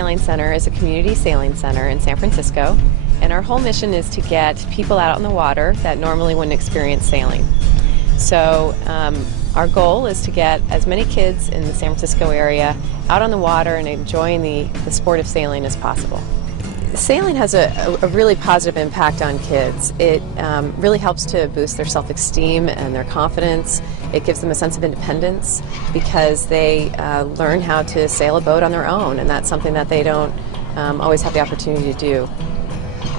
Sailing Center is a community sailing center in San Francisco, and our whole mission is to get people out on the water that normally wouldn't experience sailing. So our goal is to get as many kids in the San Francisco area out on the water and enjoying the sport of sailing as possible. Sailing has a really positive impact on kids. It really helps to boost their self-esteem and their confidence. It gives them a sense of independence because they learn how to sail a boat on their own, and that's something that they don't always have the opportunity to do.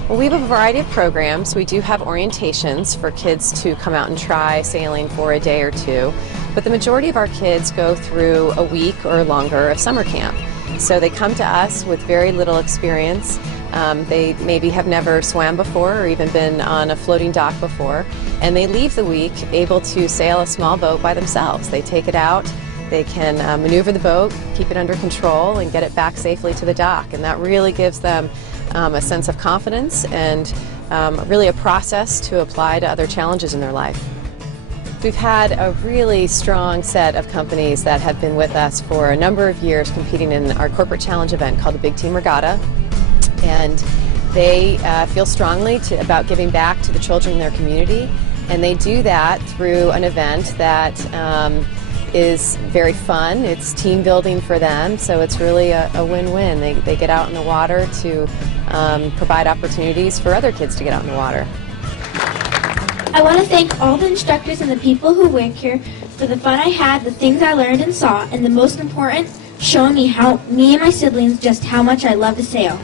Well, we have a variety of programs. We do have orientations for kids to come out and try sailing for a day or two, but the majority of our kids go through a week or longer of summer camp. So they come to us with very little experience. They maybe have never swam before or even been on a floating dock before, and they leave the week able to sail a small boat by themselves. They take it out, they can maneuver the boat, keep it under control, and get it back safely to the dock, and that really gives them a sense of confidence and really a process to apply to other challenges in their life. We've had a really strong set of companies that have been with us for a number of years competing in our corporate challenge event called the Big Team Regatta, and they feel strongly about giving back to the children in their community, and they do that through an event that is very fun. It's team building for them, so it's really a win-win. They get out in the water to provide opportunities for other kids to get out in the water. I want to thank all the instructors and the people who work here for the fun I had, the things I learned and saw, and the most important, showing me and my siblings just how much I love to sail.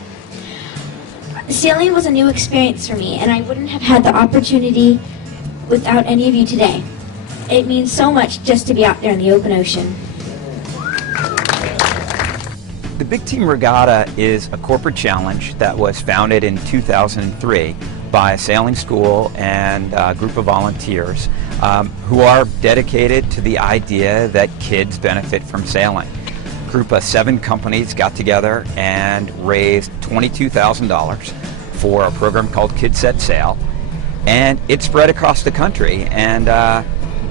Sailing was a new experience for me, and I wouldn't have had the opportunity without any of you today. It means so much just to be out there in the open ocean. The Big Team Regatta is a corporate challenge that was founded in 2003 by a sailing school and a group of volunteers who are dedicated to the idea that kids benefit from sailing. A group of 7 companies got together and raised $22,000 for a program called Kids Set Sail, and it spread across the country, and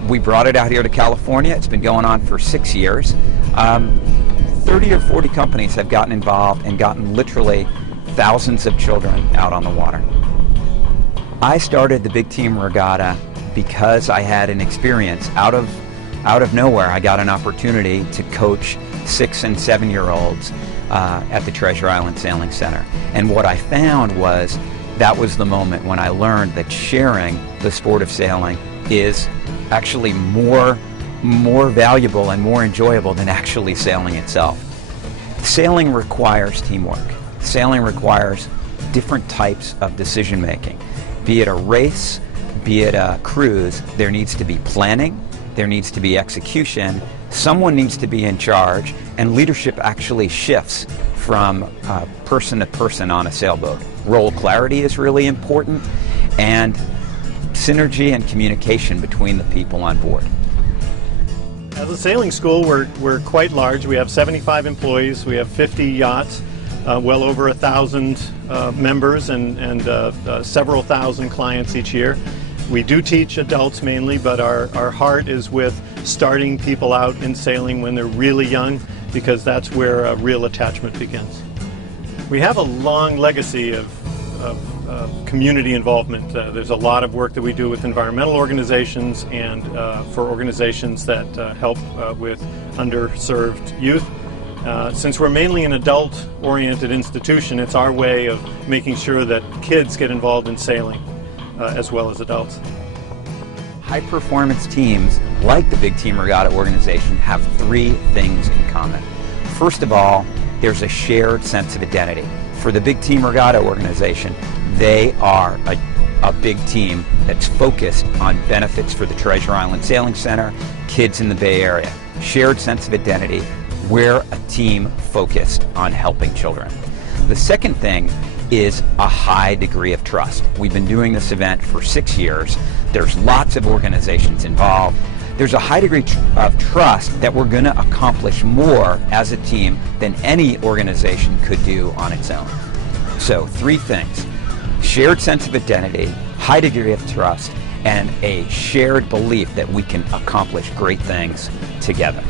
we brought it out here to California. It's been going on for 6 years. 30 or 40 companies have gotten involved and gotten literally thousands of children out on the water. I started the Big Team Regatta because I had an experience out of nowhere. I got an opportunity to coach 6- and 7-year-olds at the Treasure Island Sailing Center. And what I found was that was the moment when I learned that sharing the sport of sailing is actually more valuable and more enjoyable than actually sailing itself. Sailing requires teamwork. Sailing requires different types of decision making. Be it a race, be it a cruise, there needs to be planning, there needs to be execution, someone needs to be in charge, and leadership actually shifts from person to person on a sailboat. Role clarity is really important, and synergy and communication between the people on board. As a sailing school, we're quite large. We have 75 employees, we have 50 yachts, well over 1,000 members, and several thousand clients each year. We do teach adults mainly, but our heart is with starting people out in sailing when they're really young, because that's where a real attachment begins. We have a long legacy of community involvement. There's a lot of work that we do with environmental organizations and for organizations that help with underserved youth. Since we're mainly an adult-oriented institution, it's our way of making sure that kids get involved in sailing as well as adults. High-performance teams, like the Big Team Regatta organization, have 3 things in common. First of all, there's a shared sense of identity. For the Big Team Regatta organization, they are a big team that's focused on benefits for the Treasure Island Sailing Center, kids in the Bay Area. Shared sense of identity. We're a team focused on helping children. The second thing is a high degree of trust. We've been doing this event for 6 years. There's lots of organizations involved. There's a high degree of trust that we're going to accomplish more as a team than any organization could do on its own. So 3 things: shared sense of identity, high degree of trust, and a shared belief that we can accomplish great things together.